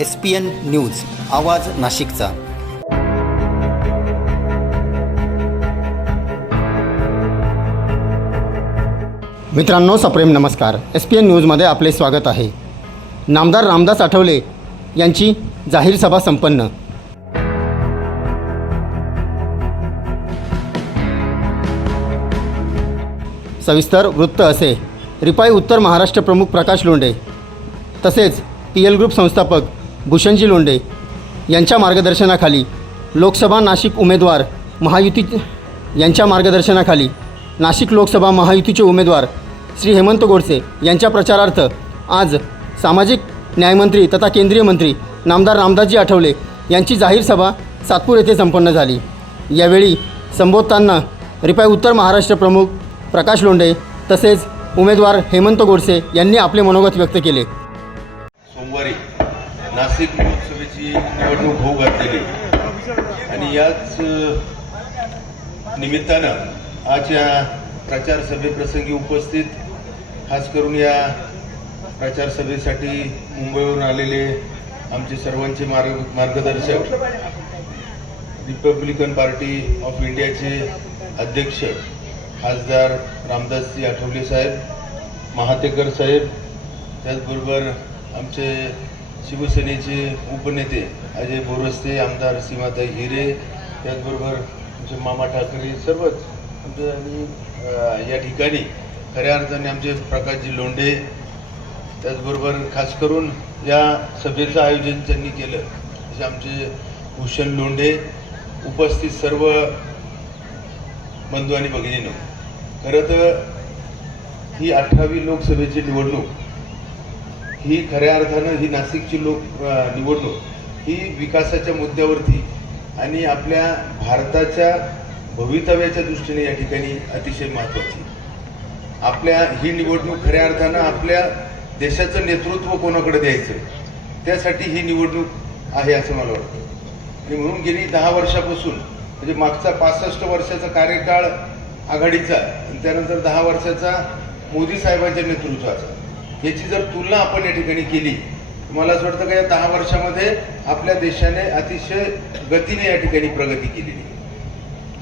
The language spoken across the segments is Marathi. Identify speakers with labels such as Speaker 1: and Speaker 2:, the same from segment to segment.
Speaker 1: एस पी एन न्यूज आवाज नाशिकचा. मित्रांनो सप्रेम नमस्कार. एस पी एन न्यूजमध्ये आपले स्वागत आहे. नामदार रामदास आठवले यांची जाहीर सभा संपन्न. सविस्तर वृत्त असे. रिपाई उत्तर महाराष्ट्र प्रमुख प्रकाश लोंडे तसेच पी एल ग्रुप संस्थापक भूषणजी लोंढे यांच्या मार्गदर्शनाखाली लोकसभा नाशिक उमेदवार महायुती यांच्या मार्गदर्शनाखाली नाशिक लोकसभा महायुतीचे उमेदवार श्री हेमंत गोडसे यांच्या प्रचारार्थ आज सामाजिक न्यायमंत्री तथा केंद्रीय मंत्री नामदार रामदासजी आठवले यांची जाहीर सभा सातपूर येथे संपन्न झाली. यावेळी संबोधताना रिपाय उत्तर महाराष्ट्र प्रमुख प्रकाश लोंढे तसेच उमेदवार हेमंत गोडसे यांनी आपले मनोगत व्यक्त केले.
Speaker 2: सोमवारी नाशिक लोकसभेची निवडणूक होऊ घातलेली. आणि याच निमित्तानं आज या प्रचार सभेप्रसंगी उपस्थित खास करून या प्रचार सभेसाठी मुंबईवरून आलेले आमचे सर्वांचे मार्ग मार्गदर्शक रिपब्लिकन पार्टी ऑफ इंडियाचे अध्यक्ष खासदार रामदासजी आठवले साहेब महातेकर साहेब त्याचबरोबर आमचे शिवसेनेचे उपनेते अजय बोरस्ते आमदार सीमाताई हिरे त्याचबरोबर आमचे मामा ठाकरे सर्वच आमचे आणि या ठिकाणी खऱ्या अर्थाने आमचे प्रकाशजी लोंढे त्याचबरोबर खास करून या सभेचं आयोजन त्यांनी केलं. जसे आमचे भूषण लोंढे उपस्थित सर्व बंधू आणि भगिनीनं. खरं तर ही अठरावी लोकसभेची निवडणूक ही खऱ्या अर्थानं ही नाशिकची लोक निवडणूक ही विकासाच्या मुद्द्यावरती आणि आपल्या भारताच्या भवितव्याच्या दृष्टीने या ठिकाणी अतिशय महत्त्वाची. आपल्या ही निवडणूक खऱ्या अर्थानं आपल्या देशाचं नेतृत्व कोणाकडे द्यायचं? त्यासाठी ही निवडणूक आहे असं मला वाटतं. आणि म्हणून गेली दहा वर्षापासून म्हणजे मागचा पासष्ट वर्षाचा कार्यकाळ आघाडीचा आणि त्यानंतर दहा वर्षाचा मोदी साहेबांच्या नेतृत्वाचा याची जर तुलना आपण या ठिकाणी केली मला असं वाटतं का या दहा वर्षामध्ये आपल्या देशाने अतिशय गतीने या ठिकाणी प्रगती केलेली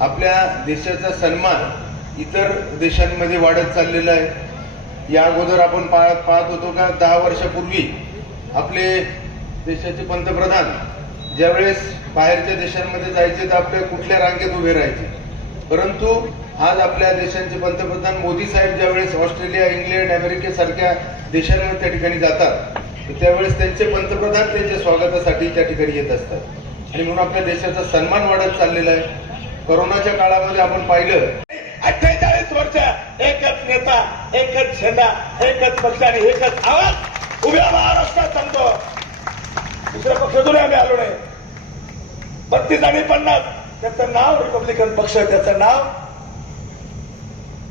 Speaker 2: आपल्या देशाचा सन्मान इतर देशांमध्ये वाढत चाललेला आहे. या अगोदर आपण पाहत पाहत होतो का दहा वर्षापूर्वी आपले देशाचे पंतप्रधान ज्यावेळेस बाहेरच्या देशांमध्ये जायचे तर आपल्या कुठल्या रांगेत उभे राहायचे? परंतु आज आपल्या देशांचे पंतप्रधान मोदी साहेब ज्यावेळेस ऑस्ट्रेलिया इंग्लंड अमेरिकेसारख्या देशांमध्ये त्या ठिकाणी जातात त्यावेळेस त्यांचे पंतप्रधान त्यांच्या स्वागतासाठी त्या ठिकाणी येत असतात. आणि म्हणून आपल्या देशाचा सन्मान वाढत चाललेला आहे. कोरोनाच्या काळामध्ये आपण पाहिलं
Speaker 3: अठ्ठेचाळीस वर्ष एकच नेता एकच झेंडा एकच पक्ष आणि एकच आवाज उभ्या महाराष्ट्रात सांगतो दुसऱ्या पक्षातून आम्ही आलो नाही. बत्तीस आणि पन्नास त्याचं नाव रिपब्लिकन पक्ष त्याचं नाव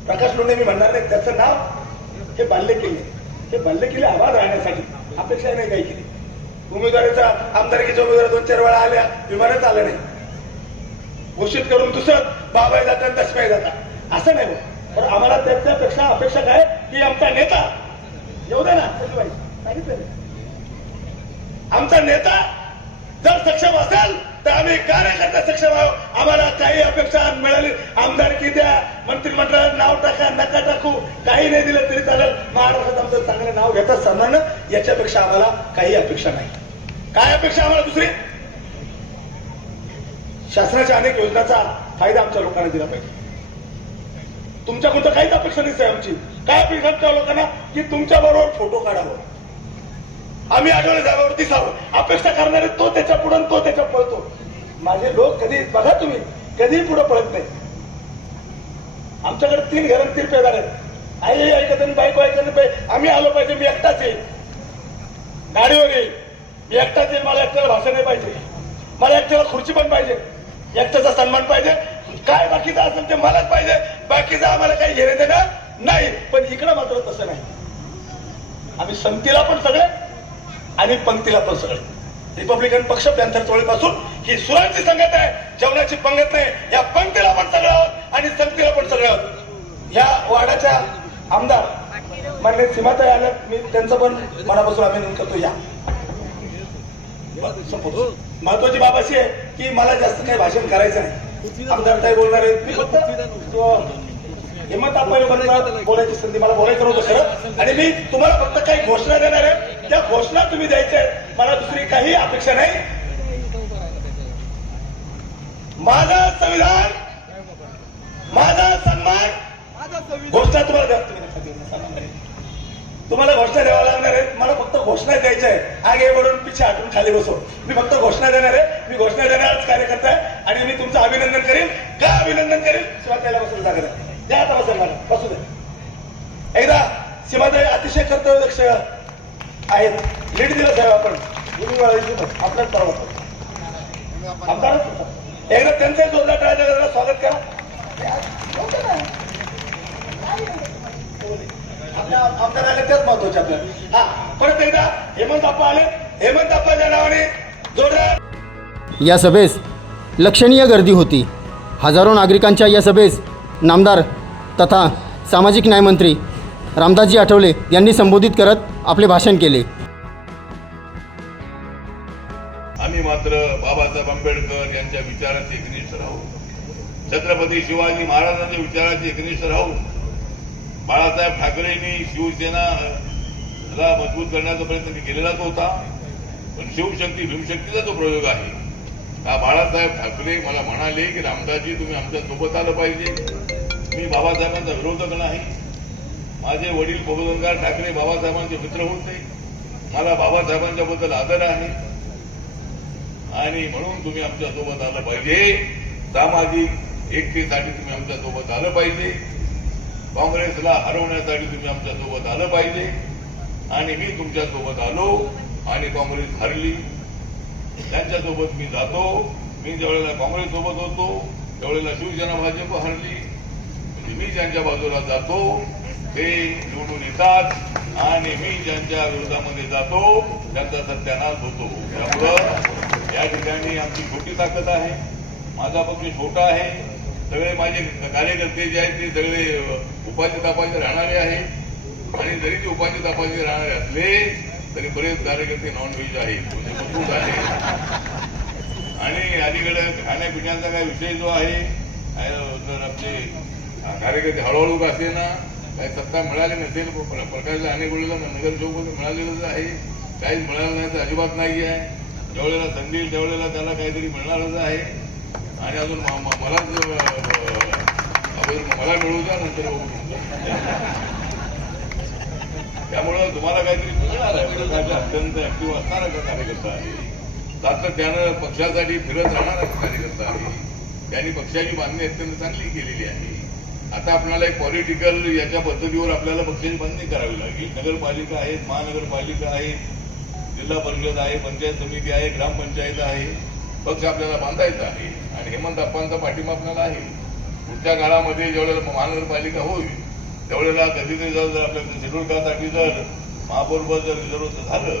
Speaker 3: प्रकाश लोंढे मी म्हणणार नाही. त्याचं नाव हे बाल्य किल्ले हे बाल्य किल्ले आवाज राहण्यासाठी अपेक्षा नाही काही केली. उमेदवारीचा आमदारकीच्या उमेदवार दोन चार वेळा आल्या विमानच आलं नाही. घोषित करून दुसरं बाबाई जातात दशमाई जातात असं नाही तर पण आम्हाला त्याच्यापेक्षा अपेक्षा काय? की आमचा नेता येऊ दे ना सजूबाई, सांगितलं आमचा नेता जर सक्षम असेल तर आम्ही कार्यकर्ता सक्षम आहोत. आम्हाला काही अपेक्षा मिळाली. आमदारकी द्या. मंत्रिमंडळात नाव टाका नका टाकू. काही नाही दिलं तरी चालेल. महाराष्ट्रात आमचं चांगलं नाव घेता सन्मान याच्यापेक्षा आम्हाला काही अपेक्षा नाही. काय अपेक्षा आम्हाला दुसरी? शासनाच्या अनेक योजनांचा फायदा आमच्या लोकांना दिला पाहिजे. तुमच्याकडून काहीच अपेक्षा नसते आमची. काय अपेक्षा आमच्या लोकांना? की तुमच्या बरोबर फोटो काढावं. आम्ही आठवले जागावर दिसावं. अपेक्षा करणारे तो त्याच्या पुढे तो त्याच्या पळतो माझे लोक कधी बघा तुम्ही कधीही पुढे पळत नाही आमच्याकडे तीन घरं तीन पेदार आहेत. आई ऐकत नाही बायको ऐकत नाही बाई- आम्ही आलो पाहिजे मी एकटाच येईल गाडीवर येईल मी एकटाच येईल मला एकट्याला भाषण नाही पाहिजे. मला एकट्याला खुर्ची पण पाहिजे. एकट्याचा सन्मान पाहिजे. काय बाकीचं असेल ते मलाच पाहिजे. बाकीचं आम्हाला काही घेणे देणं नाही. पण इकडं मात्र तसं नाही. आम्ही संतीला पण सगळे आणि पंक्तीला पण सगळे. रिपब्लिकन पक्ष पॅन्थर चोळीपासून ही सुरांची संगत आहे. जेवणाची पंगत नाही. या पंक्तीला पण सगळं आहोत आणि संगतीला पण सगळं आहोत. या वाड्याच्या आमदार मान्य सीमाता आल्या मी त्यांचं पण मनापासून अभिनंदन करतो. या. महत्वाची बाब अशी आहे की मला जास्त काही भाषण करायचं नाही. आमदार काय बोलणार आहे मी फक्त हिंमत आपण बोलायची संधी मला बोलायचं नव्हतं खरं. आणि मी तुम्हाला फक्त काही घोषणा देणार आहे. त्या घोषणा तुम्ही द्यायच्या आहेत. मला दुसरी काही अपेक्षा नाही. माझा संविधान माझा सन्मान घोषणा तुम्हाला द्या. तुम्हाला घोषणा द्यावा लागणार आहे. मला फक्त घोषणा द्यायच्या आहे. आगे वळून पिछे हटून खाली बसो. मी फक्त घोषणा देणार आहे. मी घोषणा देणारच कार्यकर्ता आहे. आणि मी तुमचं अभिनंदन करेन. का अभिनंदन करेन? शिवात्याला बसून जागा द्या आता बसून मला बसू दे एकदा सीमाताई अतिशय कर्तव्यदक्ष आहेत. लीड दिलं साहेब आपण. दोन्ही आपल्याच परवा आमदारच होता. एकदा त्यांचे जोरदार गजरात स्वागत करा. आपल्या आमदार आले तेच महत्त्वाचे आपल्याला हा परत एकदा हेमंत आप्पा आले. हेमंत आप्पाच्या नावाने जोरदार
Speaker 1: या सभेस लक्षणीय गर्दी होती. हजारो नागरिकांच्या या सभेस नामदार तथा सामाजिक न्यायमंत्री रामदासजी आठवले यांनी संबोधित करत आपले भाषण केले.
Speaker 4: छत्रपती शिवाजी महाराजांच्या विचाराचे एकनिष्ठ राहून बाळासाहेब ठाकरेंनी शिवसेनाला मजबूत करण्याचा प्रयत्न केलेलाच होता. पण शिवशक्ती भीमशक्तीचा तो प्रयोग आहे. हा बाळासाहेब ठाकरे मला म्हणाले की रामदासजी तुम्ही आमच्यासोबत आलं पाहिजे. मी बाबासाहेबांचा विरोधक नाही. माझे वडील गोवर्धनगार ठाकरे बाबासाहेबांचे मित्र होते. मला बाबासाहेबांच्या बद्दल आदर आहे. आणि म्हणून तुम्ही आमच्यासोबत आलं पाहिजे. सामाजिक एकतेसाठी तुम्ही आमच्यासोबत आलं पाहिजे. काँग्रेसला हरवण्यासाठी तुम्ही आमच्यासोबत आलं पाहिजे. आणि मी तुमच्यासोबत आलो आणि काँग्रेस हरली. त्यांच्यासोबत मी जातो. मी ज्यावेळेला काँग्रेस सोबत होतो त्यावेळेला शिवसेना भाजप हरली. म्हणजे मी ज्यांच्या बाजूला जातो ते निवडून येतात. आणि मी ज्यांच्या विरोधामध्ये जातो त्यांचा सत्यानाश होतो. त्यामुळं या ठिकाणी आमची छोटी ताकद आहे. माझा पक्ष छोटा आहे. सगळे माझे कार्यकर्ते जे आहेत ते सगळे अ, उपाधी तापाचे राहणारे आहेत. आणि जरी ते उपाधी तापाचे राहणारे असले तरी बरेच कार्यकर्ते नॉनव्हेज आहेत मजबूत आणि अलीकडे खाण्यापिण्याचा काय विषय जो आहे जर तर आपले कार्यकर्ते हळूहळू का असे ना काही सत्ता मिळाली नसेल प्र- अनेक वेळेला नगरसेवक मिळालेलंच आहे. काहीच मिळालं नाही तर अजिबात नाही आहे ज्यावेळेला संधी त्यावेळेला त्याला काहीतरी मिळणारच आहे. आणि अजून मला मलाच मला मिळू द्या नंतर बघू. त्यामुळं तुम्हाला काहीतरी मिळणार आहे. म्हणजे अत्यंत ऍक्टिव्ह असणारा कार्यकर्ता आहे. सातत्यानं पक्षासाठी फिरत राहणारा कार्यकर्ता आहे. त्यांनी पक्षाची बांधणी अत्यंत चांगली केलेली आहे. आता आपल्याला एक पॉलिटिकल याच्या पद्धतीवर आपल्याला पक्षाची बांधणी करावी लागेल. नगरपालिका आहेत महानगरपालिका आहे जिल्हा परिषद आहे पंचायत समिती आहे ग्रामपंचायत आहे. पक्ष आपल्याला बांधायचा आहे. आणि हेमंत अप्पांचा पाठिंबा आपल्याला आहे. पुढच्या काळामध्ये ज्यावेळेला महानगरपालिका होईल त्यावेळेला कधीतरी जर जर आपल्या शेड्यूल कास्टसाठी जर महापौर पद जर रिझर्व झालं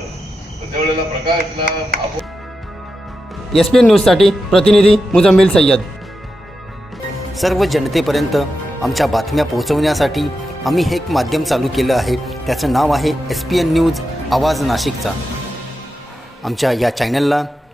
Speaker 4: तर त्यावेळेला प्रकाशला महापौर
Speaker 1: एस पी एन न्यूजसाठी प्रतिनिधी मुजम्मिल सय्यद. सर्व जनतेपर्यंत आमच्या बातम्या पोहोचवण्यासाठी आम्ही हे एक माध्यम चालू केलं आहे. त्याचं नाव आहे एस पी एन न्यूज आवाज नाशिकचा. आमच्या या चॅनलला